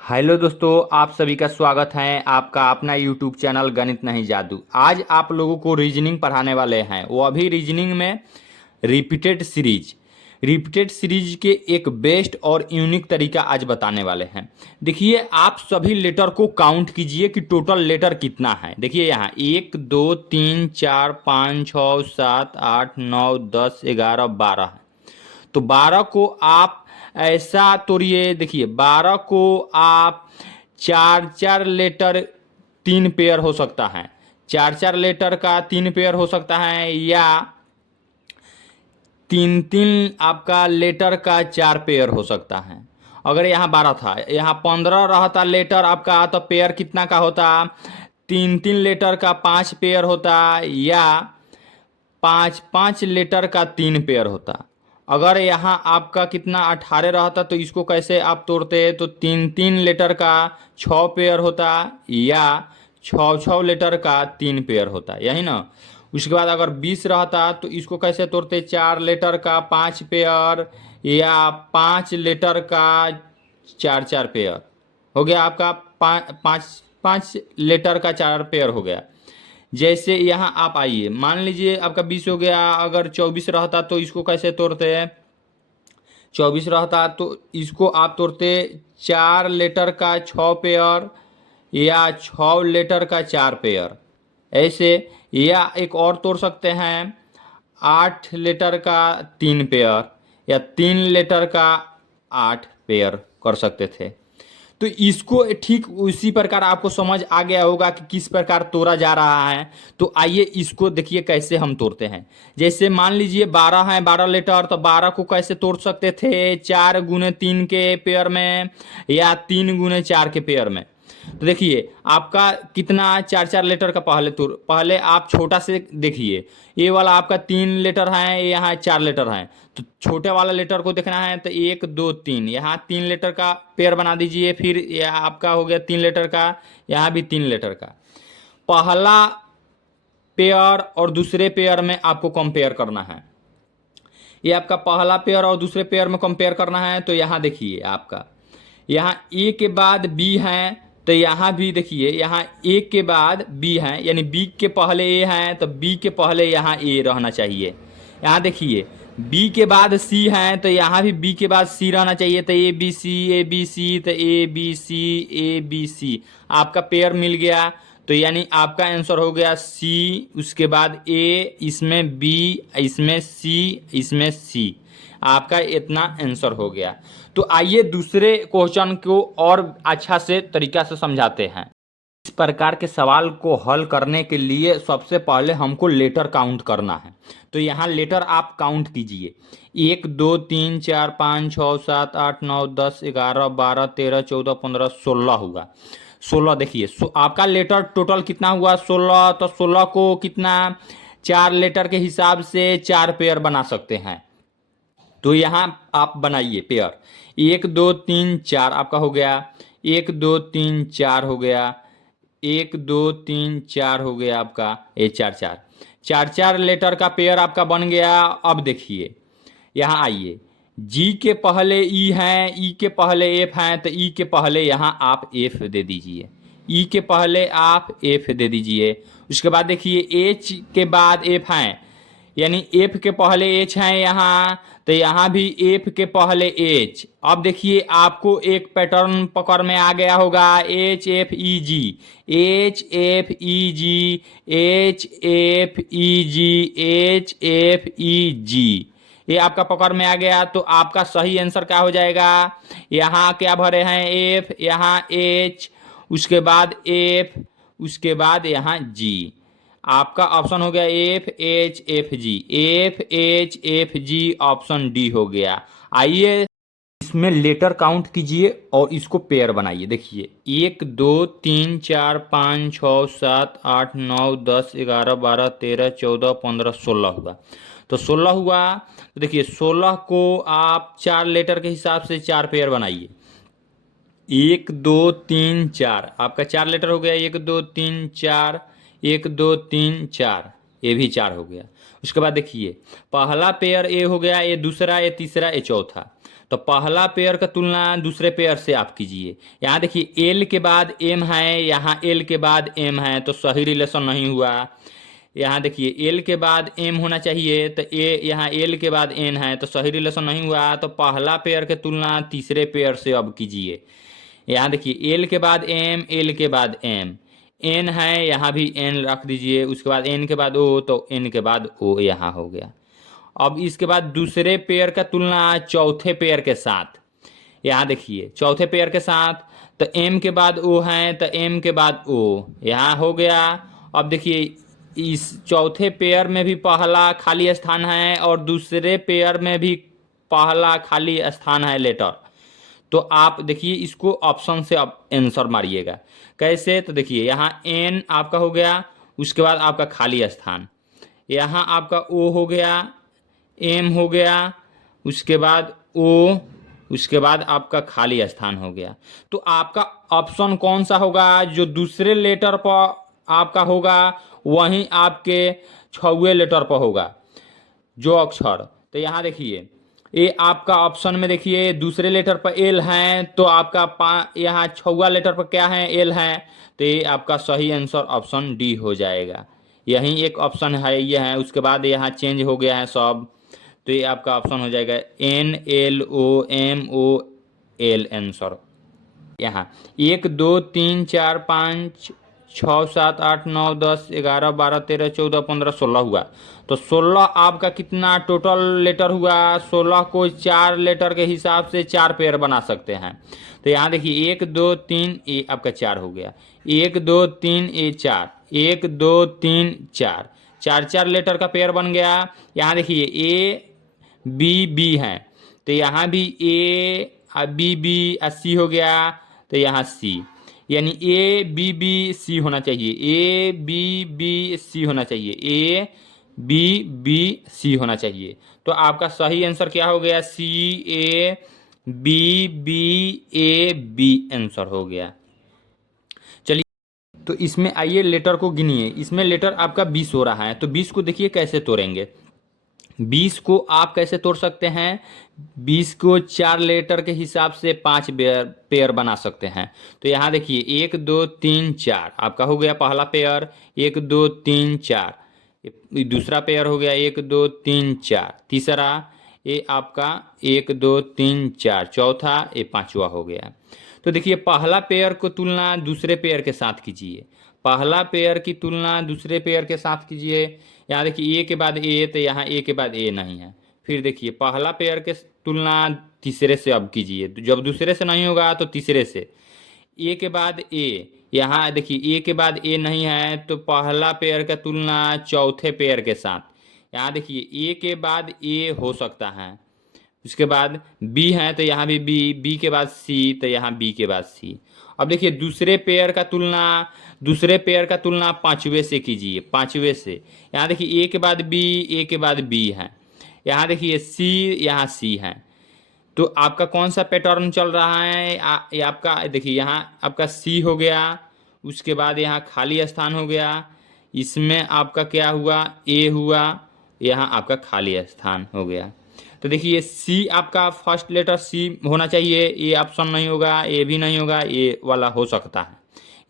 Hello दोस्तों, आप सभी का स्वागत है आपका अपना यूट्यूब चैनल गणित नहीं जादू। आज आप लोगों को रीजनिंग पढ़ाने वाले हैं, वो अभी रीजनिंग में रिपीटेड सीरीज के एक बेस्ट और यूनिक तरीका आज बताने वाले हैं। देखिए, आप सभी लेटर को काउंट कीजिए कि टोटल लेटर कितना है। देखिए यहाँ 1 2 3 4 5 6 7 8 9 10 11 12 है। तो 12 को आप ऐसा तोड़िए। देखिए 12 को आप चार चार लेटर तीन पेयर हो सकता है, चार चार लेटर का तीन पेयर हो सकता है, या तीन तीन आपका लेटर का चार पेयर हो सकता है। अगर यहाँ 12 था, यहाँ 15 रहता लेटर आपका, तो पेयर कितना का होता? तीन तीन लेटर का पांच पेयर होता, या पाँच पाँच लेटर का तीन पेयर होता। अगर यहाँ आपका कितना 18 रहता, तो इसको कैसे आप तोड़ते? तो तीन तीन लेटर का छः पेयर होता, या छः छः लेटर का तीन पेयर होता, यही ना। उसके बाद अगर 20 रहता, तो इसको कैसे तोड़ते? चार लेटर का पांच पेयर, या पांच लेटर का चार चार पेयर। हो गया आपका पाँच पाँच लेटर का चार पेयर हो गया। जैसे यहाँ आप आइए, मान लीजिए आपका 20 हो गया, अगर 24 रहता तो इसको कैसे तोड़ते हैं? 24 रहता तो इसको आप तोड़ते चार लेटर का छः पेयर, या छः लेटर का चार पेयर ऐसे। या एक और तोड़ सकते हैं, आठ लेटर का तीन पेयर, या तीन लेटर का आठ पेयर कर सकते थे। तो इसको ठीक उसी प्रकार आपको समझ आ गया होगा कि किस प्रकार तोड़ा जा रहा है। तो आइए इसको देखिए कैसे हम तोड़ते हैं। जैसे मान लीजिए 12 है, 12 लेटर, तो 12 को कैसे तोड़ सकते थे? 4 गुने 3 के पेयर में, या 3 गुने 4 के पेयर में। तो देखिए आपका कितना चार चार लेटर का पहले आप छोटा से देखिए। ये वाला आपका 3 लेटर है, यहाँ 4 लेटर है। तो छोटे वाला लेटर को देखना है, तो 1 2 3, यहाँ 3 लेटर का पेयर बना दीजिए। फिर यह आपका हो गया 3 लेटर का, यहाँ भी 3 लेटर का। पहला पेयर और दूसरे पेयर में आपको कंपेयर करना है। ये आपका पहला पेयर और दूसरे पेयर में कंपेयर करना है। तो यहाँ देखिए आपका यहाँ ए के बाद बी है, तो यहाँ भी देखिए यहाँ ए के बाद बी है, यानी बी के पहले ए है, तो बी के पहले यहाँ ए रहना चाहिए। यहाँ देखिए बी के बाद सी है, तो यहाँ भी बी के बाद सी रहना चाहिए। तो A B C, A B C, तो A B C, A B C आपका पेयर मिल गया। तो यानी आपका आंसर हो गया सी, उसके बाद ए, इसमें बी, इसमें सी, इसमें सी। आपका इतना आंसर हो गया। तो आइए दूसरे क्वेश्चन को और अच्छा से तरीका से समझाते हैं। इस प्रकार के सवाल को हल करने के लिए सबसे पहले हमको लेटर काउंट करना है। तो यहाँ लेटर आप काउंट कीजिए। 1 2 3 4 5 6 7 8 9 10 11 12 13 14 15 हुआ। 16 देखिए आपका लेटर टोटल कितना हुआ? 16। तो 16 को कितना चार लेटर के हिसाब से चार पेयर बना सकते हैं। तो यहाँ आप बनाइए पेयर। 1 2 3 4 आपका हो गया। 1 2 3 4 हो गया। 1 2 3 4 हो गया आपका। ये चार चार चार चार लेटर का पेयर आपका बन गया। अब देखिए यहाँ आइए, जी के पहले ई है, ई के पहले एफ है, तो ई के पहले यहाँ आप एफ दे दीजिए। ई के पहले आप एफ दे दीजिए। उसके बाद देखिए एच के बाद एफ है, यानी एफ के पहले एच है यहाँ, तो यहाँ भी एफ के पहले एच। अब देखिए आपको एक पैटर्न पकड़ में आ गया होगा, एच एफ ई जी, एच एफ ई जी, एच एफ ई जी, एच एफ ई जी। ये आपका पकड़ में आ गया। तो आपका सही आंसर क्या हो जाएगा? यहाँ क्या भरे हैं? एफ, यहाँ एच, उसके बाद एफ, उसके बाद यहाँ जी। आपका ऑप्शन हो गया F H F G, F H F G, option D हो गया। आइए इसमें लेटर काउंट कीजिए और इसको पेयर बनाइए। देखिए 1 2 3 4 5 6 7 8 9 10 11 12 13 14 15 16 हुआ। तो 16 हुआ। तो देखिए 16 को आप चार लेटर के हिसाब से चार पेयर बनाइए। 1 2 3 4 आपका चार लेटर हो गया। 1 2 3 4, 1 2 3 4, ये भी चार हो गया। उसके बाद देखिए पहला पेयर ए हो गया, ये दूसरा, ये तीसरा, ये चौथा। तो पहला पेयर का तुलना दूसरे पेयर से आप कीजिए। यहाँ देखिए एल के बाद एम है, यहाँ एल के बाद एम है, तो सही रिलेशन नहीं हुआ। यहाँ देखिए एल के बाद एम होना चाहिए, तो यहाँ एल के बाद एन है, तो सही रिलेशन नहीं हुआ। तो पहला पेयर के तुलना तीसरे पेयर से अब कीजिए। यहाँ देखिए एल के बाद एम, एल के बाद एम, एन है, यहाँ भी एन रख दीजिए। उसके बाद एन के बाद ओ, तो एन के बाद ओ यहाँ हो गया। अब इसके बाद दूसरे पेयर का तुलना चौथे पेयर के साथ। यहाँ देखिए चौथे पेयर के साथ, तो एम के बाद ओ है, तो एम के बाद ओ यहाँ हो गया। अब देखिए इस चौथे पेयर में भी पहला खाली स्थान है और दूसरे पेयर में भी पहला खाली स्थान है लेटर। तो आप देखिए इसको ऑप्शन से आप आंसर मारिएगा। कैसे? तो देखिए यहाँ एन आपका हो गया, उसके बाद आपका खाली स्थान, यहाँ आपका ओ हो गया, एम हो गया, उसके बाद ओ, उसके बाद आपका खाली स्थान हो गया। तो आपका ऑप्शन कौन सा होगा? जो दूसरे लेटर पर आपका होगा वहीं आपके छवे लेटर पर होगा जो अक्षर। तो यहाँ देखिए ये आपका ऑप्शन में देखिए दूसरे लेटर पर एल है, तो आपका यहाँ छवा लेटर पर क्या है? एल है। तो ये आपका सही आंसर ऑप्शन डी हो जाएगा। यही एक ऑप्शन है, ये है। उसके बाद यहाँ चेंज हो गया है सब, तो ये आपका ऑप्शन हो जाएगा N L O M O L answer. यहाँ 1 2 3 4 5 6 7 8 9 10 11 12 13 14 15 16 हुआ। तो 16 आपका कितना टोटल लेटर हुआ? 16 को 4 लेटर के हिसाब से 4 पेयर बना सकते हैं। तो यहाँ देखिए 1 2 3 ये आपका 4 हो गया, 1 2 3 ये 4, 1 2 3 4, 4 लेटर का पेयर बन गया। यहाँ देखिए ए बी बी है, तो यहाँ भी ए बी बी सी हो गया, तो यहाँ सी, यानी ए बी बी सी होना चाहिए, ए बी बी सी होना चाहिए, ए बी बी सी होना चाहिए। तो आपका सही आंसर क्या हो गया? C A B B A B answer हो गया। चलिए तो इसमें आइए लेटर को गिनिए। इसमें लेटर आपका 20 हो रहा है, तो 20 को देखिए कैसे तोड़ेंगे। 20 को आप कैसे तोड़ सकते हैं? 20 को 4 लेटर के हिसाब से 5 पेयर बना सकते हैं। तो यहाँ देखिए 1 2 3 4 आपका हो गया पहला पेयर, 1 2 3 4, दूसरा पेयर हो गया 1 2 3 4, तीसरा ये आपका 1 2 3 4, चौथा ये पांचवा हो गया। तो देखिए पहला पेयर को तुलना दूसरे पेयर के साथ कीजिए, पहला पेयर की तुलना दूसरे पेयर के साथ कीजिए। यहाँ देखिए ए के बाद ए, तो यहाँ ए के बाद ए नहीं है। फिर देखिए पहला पेयर के तुलना तीसरे से अब कीजिए, तो जब दूसरे से नहीं होगा तो तीसरे से। ए के बाद ए, यहाँ देखिए ए के बाद ए नहीं है, तो पहला पेयर का तुलना चौथे पेयर के साथ। यहाँ देखिए ए के बाद ए हो सकता है, उसके बाद बी है, तो यहाँ भी बी, बी के बाद सी, तो यहाँ बी के बाद सी। अब देखिए दूसरे पेयर का तुलना पांचवे से कीजिए, पांचवे से। यहाँ देखिए ए के बाद बी, ए के बाद बी है, यहाँ देखिए सी, यहाँ सी है। तो आपका कौन सा पैटर्न चल रहा है? ये आपका देखिए यहाँ आपका सी हो गया, उसके बाद यहाँ खाली स्थान हो गया, इसमें आपका क्या हुआ? ए हुआ, यहाँ आपका खाली स्थान हो गया। तो देखिए सी आपका फर्स्ट लेटर सी होना चाहिए, ये ऑप्शन नहीं होगा, ए भी नहीं होगा, ये वाला हो सकता है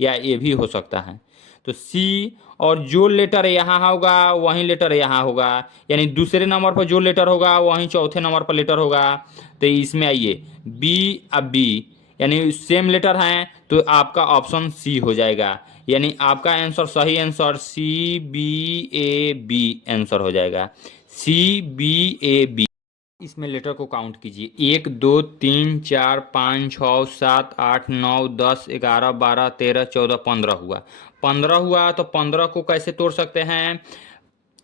या ए भी हो सकता है। तो सी, और जो लेटर यहाँ होगा वही लेटर यहाँ होगा, यानी दूसरे नंबर पर जो लेटर होगा वहीं चौथे नंबर पर लेटर होगा। तो इसमें आइए बी, अब बी, यानी सेम लेटर हैं, तो आपका ऑप्शन सी हो जाएगा, यानी आपका आंसर सही answer C B A B answer हो जाएगा, सी बी ए बी। इसमें लेटर को काउंट कीजिए, 1 2 3 4 5 6 7 8 9 10 11 12 13 14 15 हुआ। 15 हुआ, तो 15 को कैसे तोड़ सकते हैं?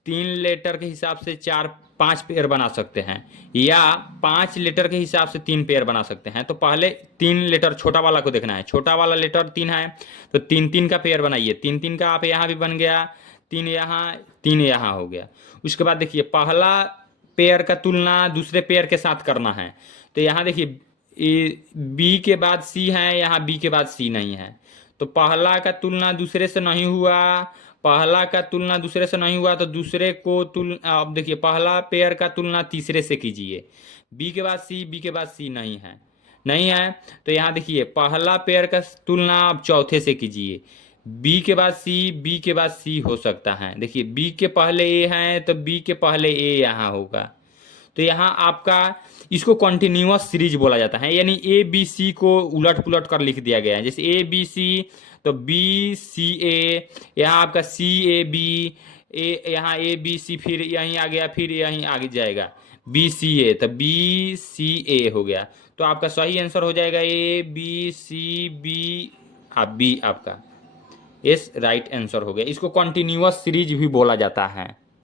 3 लेटर के हिसाब से 5 पेयर बना सकते हैं, या 5 लेटर के हिसाब से 3 पेयर बना सकते हैं। तो पहले 3 लेटर छोटा वाला को देखना है, छोटा वाला लेटर 3 है, तो 3 3 का पेयर बनाइए, 3 3 का आप यहाँ भी बन गया, 3 यहाँ 3 यहाँ हो गया। उसके बाद देखिए पहला पेयर का तुलना दूसरे पेयर के साथ करना है। तो यहाँ देखिए बी के बाद सी है, यहाँ बी के बाद सी नहीं है, तो पहला का तुलना दूसरे से नहीं हुआ, पहला का तुलना दूसरे से नहीं हुआ तो दूसरे को अब देखिए पहला पेयर का तुलना तीसरे से कीजिए। बी के बाद सी, बी के बाद सी नहीं है, नहीं है तो यहाँ देखिए पहला पेयर का तुलना आप चौथे से कीजिए। बी के बाद सी, बी के बाद सी हो सकता है। देखिए बी के पहले ए है तो बी के पहले ए यहाँ होगा। तो यहाँ आपका इसको कॉन्टिन्यूअस सीरीज बोला जाता है, यानी ए बी सी को उलट पुलट कर लिख दिया गया है। जैसे ए बी सी तो बी सी ए, यहाँ आपका सी ए बी, ए यहाँ ए बी सी, फिर यहीं आ गया, फिर यहीं आगे जाएगा बी सी ए, तो बी सी ए हो गया। तो आपका सही आंसर हो जाएगा ए बी सी बी, आप बी आपका एस राइट आंसर हो गया। इसको कॉन्टिन्यूअस सीरीज भी बोला जाता है।